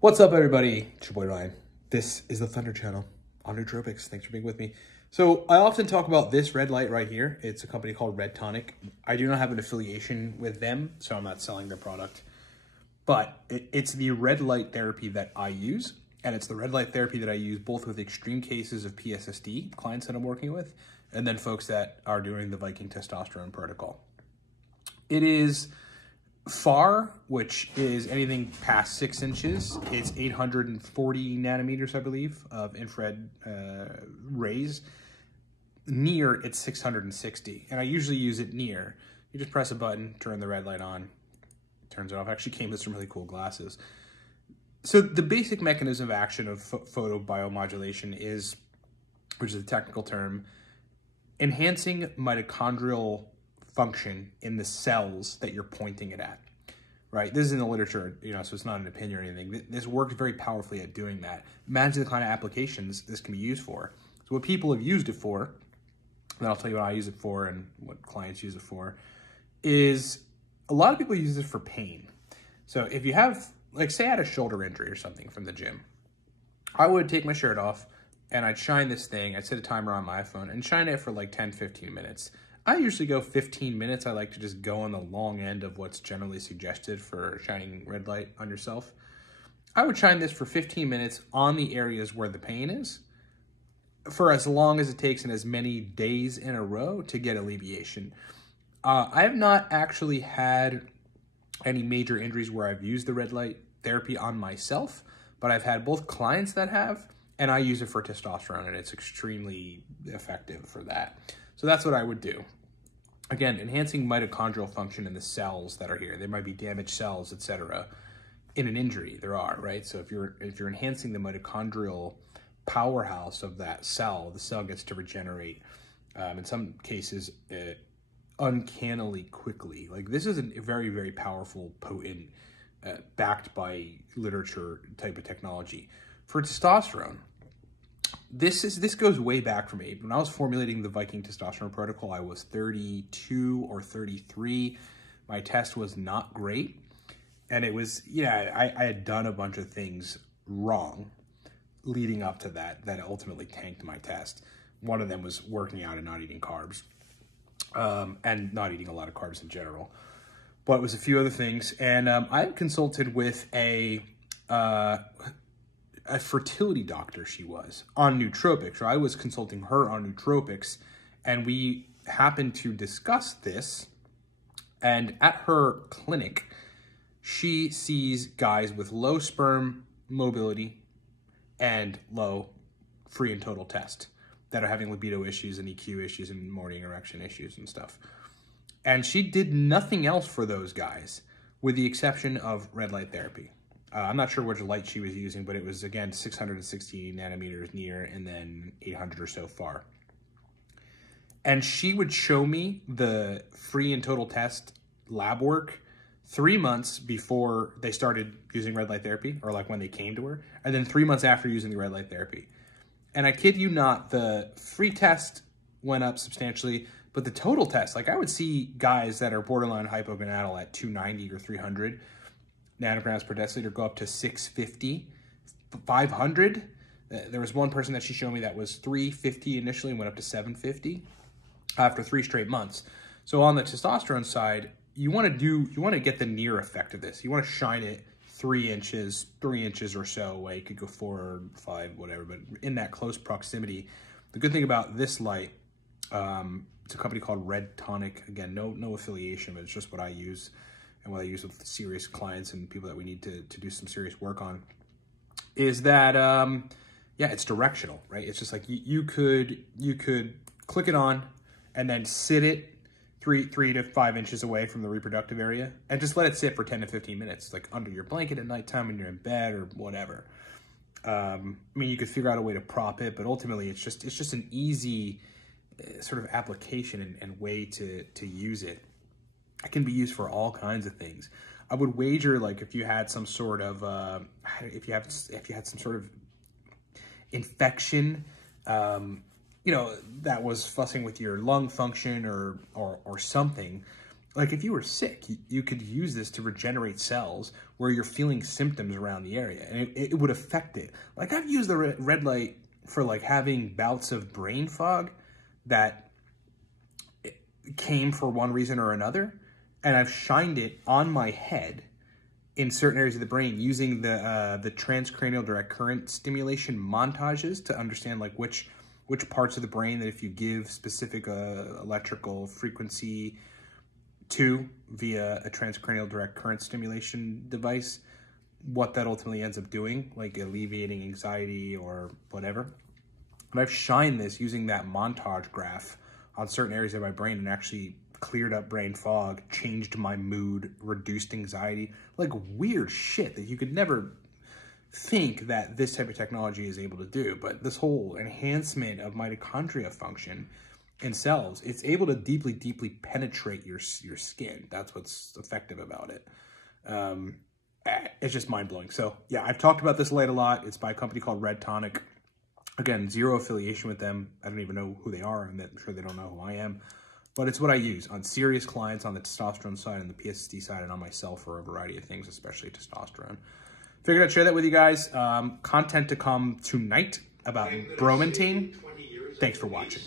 What's up, everybody? It's your boy Ryan. This is the Thunder Channel on Nootropics. Thanks for being with me. So I often talk about this red light right here. It's a company called Red Tonic. I do not have an affiliation with them, so I'm not selling their product. But it's the red light therapy that I use, and it's the red light therapy that I use both with extreme cases of PSSD, clients that I'm working with, and then folks that are doing the Viking testosterone protocol. It is far, which is anything past 6 inches. It's 840 nanometers, I believe, of infrared rays. Near, it's 660, and I usually use it near. You just press a button, turn the red light on, it turns it off. Actually came with some really cool glasses. So the basic mechanism of action of photobiomodulation is, which is a technical term, enhancing mitochondrial function in the cells that you're pointing it at, right? This is in the literature, so it's not an opinion or anything. This works very powerfully at doing that. Imagine the kind of applications this can be used for. So what people have used it for, and I'll tell you what I use it for and what clients use it for, is a lot of people use it for pain. So if you have, like, say I had a shoulder injury or something from the gym, I would take my shirt off and I'd shine this thing. I'd set a timer on my iPhone and shine it for like 10, 15 minutes. I usually go 15 minutes. I like to just go on the long end of what's generally suggested for shining red light on yourself. I would shine this for 15 minutes on the areas where the pain is for as long as it takes and as many days in a row to get alleviation. I have not actually had any major injuries where I've used the red light therapy on myself, but I've had both clients that have, and I use it for testosterone, and it's extremely effective for that. So that's what I would do. Again, enhancing mitochondrial function in the cells that are here. There might be damaged cells, etc. In an injury, there are, right? So if you're enhancing the mitochondrial powerhouse of that cell, the cell gets to regenerate. In some cases, uncannily quickly. Like, this is a very, very powerful, potent, backed by literature type of technology. For testosterone, this goes way back for me. When I was formulating the Viking testosterone protocol, I was 32 or 33. My test was not great. And it was, I had done a bunch of things wrong leading up to that ultimately tanked my test. One of them was working out and not eating carbs, and not eating a lot of carbs in general. But it was a few other things. And I consulted with a fertility doctor, she was, on nootropics, or I was consulting her on nootropics, and we happened to discuss this. And at her clinic, she sees guys with low sperm mobility and low free and total test that are having libido issues and EQ issues and morning erection issues and stuff. And she did nothing else for those guys with the exception of red light therapy. I'm not sure which light she was using, but it was, again, 660 nanometers near and then 800 or so far. And she would show me the free and total test lab work 3 months before they started using red light therapy, or like when they came to her, and then 3 months after using the red light therapy. And I kid you not, the free test went up substantially, but the total test, like, I would see guys that are borderline hypogonadal at 290 or 300 nanograms per deciliter go up to 650, 500. There was one person that she showed me that was 350 initially and went up to 750 after 3 straight months. So on the testosterone side, you want to get the near effect of this. You want to shine it 3 inches or so away. You could go 4 or 5, whatever, but in that close proximity. The good thing about this light, it's a company called Red Tonic. Again, no affiliation, but it's just what I use and what I use with serious clients and people that we need to do some serious work on, is that, it's directional, right? It's just like you could click it on and then sit it 3 to 5 inches away from the reproductive area and just let it sit for 10 to 15 minutes, like under your blanket at nighttime when you're in bed or whatever. I mean, you could figure out a way to prop it, but ultimately it's just an easy sort of application and way to use it. It can be used for all kinds of things. I would wager, like, if you had some sort of if you had some sort of infection, that was fussing with your lung function or something, like if you were sick, you could use this to regenerate cells where you're feeling symptoms around the area, and it would affect it. Like I've used the red light for like having bouts of brain fog that came for one reason or another, and I've shined it on my head in certain areas of the brain using the transcranial direct current stimulation montages to understand like which parts of the brain that if you give specific electrical frequency to via a transcranial direct current stimulation device, what that ultimately ends up doing, like alleviating anxiety or whatever. And I've shined this using that montage graph on certain areas of my brain and actually cleared up brain fog, changed my mood, reduced anxiety, like weird shit that you could never think that this type of technology is able to do. But this whole enhancement of mitochondria function in cells, it's able to deeply, deeply penetrate your skin. That's what's effective about it. It's just mind-blowing. So yeah, I've talked about this light a lot. It's by a company called Red Tonic. Again, zero affiliation with them. I don't even know who they are, and I'm sure they don't know who I am. But it's what I use on serious clients on the testosterone side and the PSSD side, and on myself for a variety of things, especially testosterone. Figured I'd share that with you guys. Content to come tonight about bromontane. Thanks for watching.